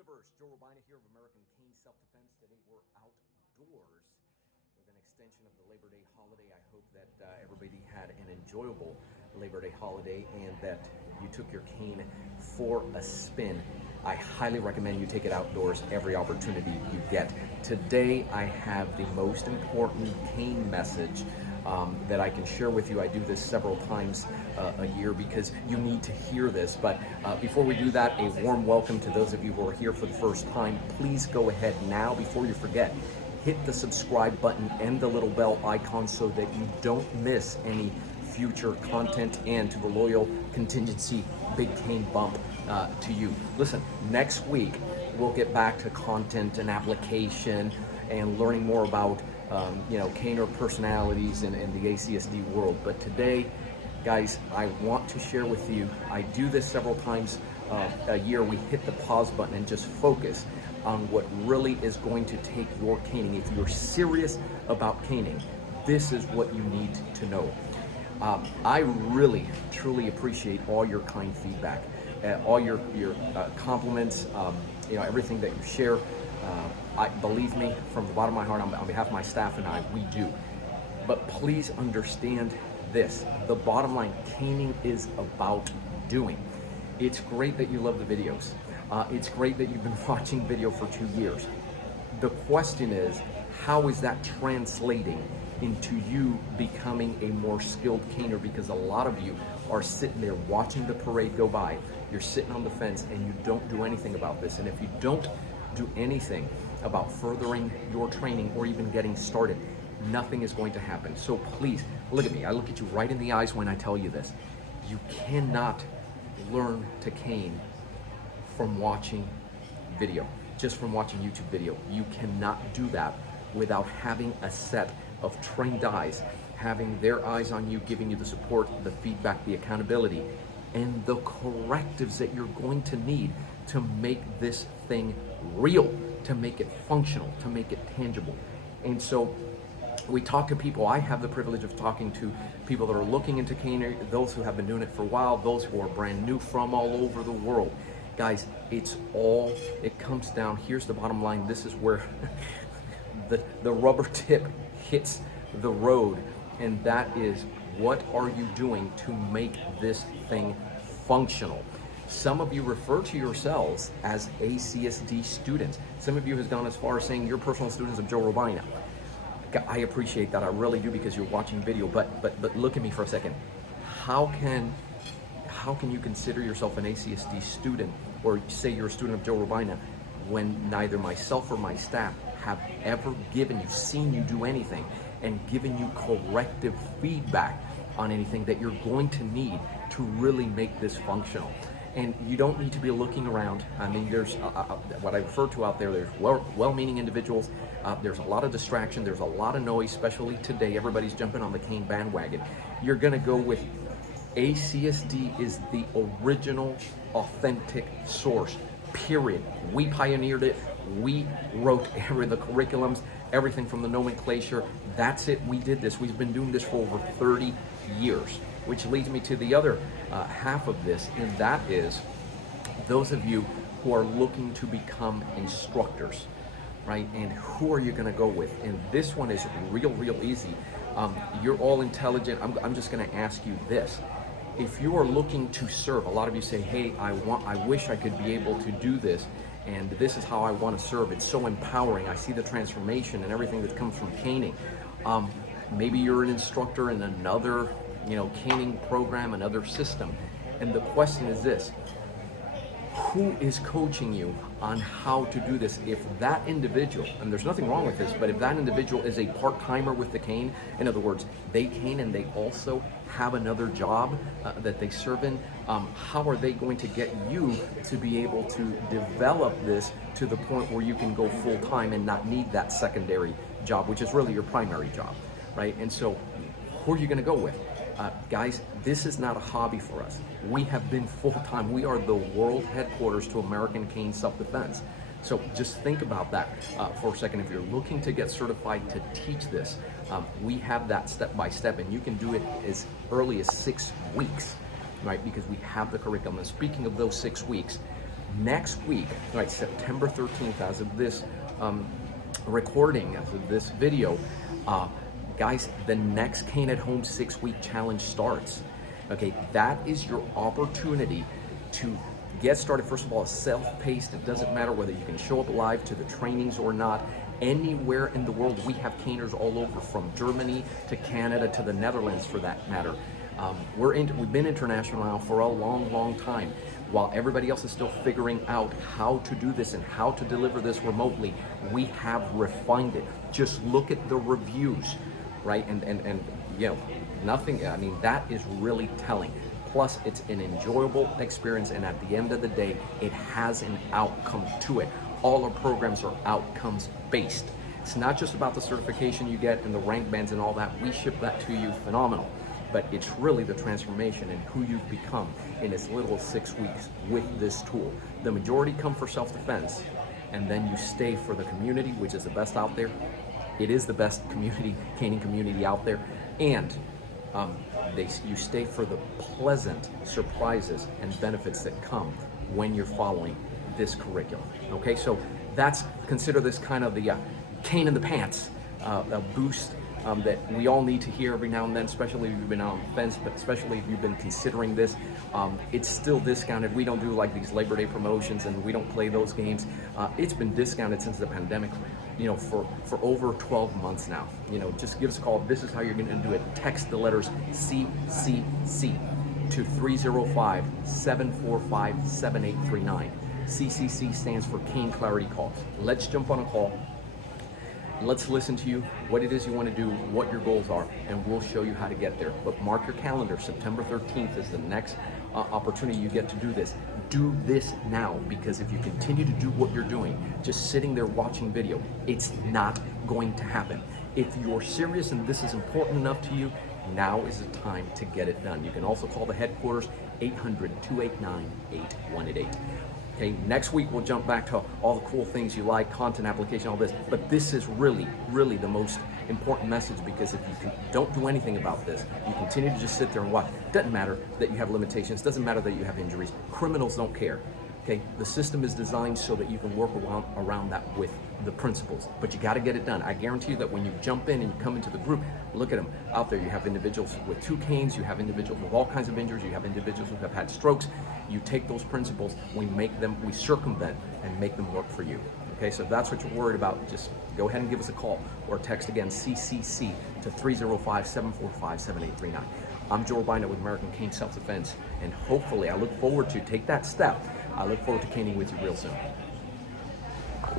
universe. Joe Robaina here of American Cane Self Defense. Today we're outdoors with an extension of the Labor Day holiday. I hope that everybody had an enjoyable Labor Day holiday and that you took your cane for a spin. I highly recommend you take it outdoors every opportunity you get. Today I have the most important cane message that I can share with you. I do this several times a year because you need to hear this. But before we do that, a warm welcome to those of you who are here for the first time. Please go ahead now, before you forget, hit the subscribe button and the little bell icon so that you don't miss any future content, and to the loyal contingency, big cane bump to you. Listen, next week we'll get back to content and application and learning more about caner personalities in the ACSD world. But today, guys, I want to share with you, I do this several times a year. We hit the pause button and just focus on what really is going to take your caning. If you're serious about caning, this is what you need to know. I really, truly appreciate all your kind feedback, all your compliments, everything that you share. Believe me, from the bottom of my heart, on behalf of my staff and I, we do. But please understand this. The bottom line, caning is about doing. It's great that you love the videos. It's great that you've been watching video for 2 years. The question is, how is that translating into you becoming a more skilled caner? Because a lot of you are sitting there watching the parade go by. You're sitting on the fence and you don't do anything about this. And if you don't do anything about furthering your training or even getting started, nothing is going to happen. So please, look at me. I look at you right in the eyes when I tell you this. You cannot learn to cane from watching video, just from watching YouTube video. You cannot do that without having a set of trained eyes, having their eyes on you, giving you the support, the feedback, the accountability, and the correctives that you're going to need to make this thing real, to make it functional, to make it tangible. And so we talk to people. I have the privilege of talking to people that are looking into caning, those who have been doing it for a while, those who are brand new from all over the world. Guys, it comes down, here's the bottom line. This is where the rubber tip hits the road, and that is, what are you doing to make this thing functional? Some of you refer to yourselves as ACSD students. Some of you has gone as far as saying you're personal students of Joe Robaina. I appreciate that, I really do, because you're watching video, but look at me for a second. How can you consider yourself an ACSD student, or say you're a student of Joe Robaina, when neither myself or my staff have ever seen you do anything and given you corrective feedback on anything that you're going to need to really make this functional? And you don't need to be looking around. I mean, there's what I refer to out there, there's well-meaning individuals. There's a lot of distraction. There's a lot of noise, especially today. Everybody's jumping on the cane bandwagon. You're going to go with ACSD is the original, authentic source, period. We pioneered it. We wrote the curriculums, everything from the nomenclature. That's it. We did this. We've been doing this for over 30 years. Which leads me to the other half of this, and that is those of you who are looking to become instructors, right? And who are you going to go with? And this one is real easy. You're all intelligent. I'm just going to ask you this. If you are looking to serve, a lot of you say, hey, I wish I could be able to do this, and this is how I want to serve. It's so empowering. I see the transformation and everything that comes from caning. Maybe you're an instructor in another caning program, another system. And the question is this: who is coaching you on how to do this? If that individual, and there's nothing wrong with this, but if that individual is a part-timer with the cane, in other words, they cane and they also have another job that they serve in, how are they going to get you to be able to develop this to the point where you can go full-time and not need that secondary job, which is really your primary job, right? And so who are you going to go with? Guys, this is not a hobby for us. We have been full-time. We are the world headquarters to American Cane Self Defense. So just think about that for a second. If you're looking to get certified to teach this, we have that step-by-step, and you can do it as early as 6 weeks, right? Because we have the curriculum. And speaking of those 6 weeks, next week, right, September 13th, as of this recording, as of this video, guys, the next Cane at Home 6-week challenge starts. Okay, that is your opportunity to get started. First of all, it's self-paced. It doesn't matter whether you can show up live to the trainings or not. Anywhere in the world, we have caners all over, from Germany to Canada to the Netherlands, for that matter. We've been international now for a long, long time. While everybody else is still figuring out how to do this and how to deliver this remotely, we have refined it. Just look at the reviews, right? And you know, nothing, I mean, that is really telling. Plus, it's an enjoyable experience, and at the end of the day, it has an outcome to it. All our programs are outcomes based. It's not just about the certification you get and the rank bands and all that. We ship that to you, phenomenal. But it's really the transformation and who you've become in as little as 6 weeks with this tool. The majority come for self-defense, and then you stay for the community, which is the best out there. It is the best community, caning community out there. And you stay for the pleasant surprises and benefits that come when you're following this curriculum. Okay, so consider this kind of the cane in the pants, a boost that we all need to hear every now and then, especially if you've been on the fence, but especially if you've been considering this. It's still discounted. We don't do like these Labor Day promotions, and we don't play those games. It's been discounted since the pandemic, you know, for over 12 months now. You know, just give us a call. This is how you're going to do it. Text the letters CCC to 305-745-7839. CCC stands for Cane Clarity Call. Let's jump on a call. Let's listen to you, what it is you want to do, what your goals are, and we'll show you how to get there. But mark your calendar, September 13th is the next opportunity you get to do this. Do this now, because if you continue to do what you're doing, just sitting there watching video, it's not going to happen. If you're serious and this is important enough to you, now is the time to get it done. You can also call the headquarters, 800-289-8188. Okay, next week we'll jump back to all the cool things you like, content application, all this. But this is really, really the most important message, because if you don't do anything about this, you continue to just sit there and watch. It doesn't matter that you have limitations, doesn't matter that you have injuries. Criminals don't care. Okay, the system is designed so that you can work around that with the principles, but you got to get it done. I guarantee you that when you jump in and you come into the group, look at them out there. You have individuals with 2 canes, you have individuals with all kinds of injuries, you have individuals who have had strokes. You take those principles, we circumvent and make them work for you. Okay, so if that's what you're worried about, just go ahead and give us a call or text again CCC to 305-745-7839. I'm Joe Robaina with American Cane Self Defense, and hopefully I look forward to take that step. I look forward to caning with you real soon.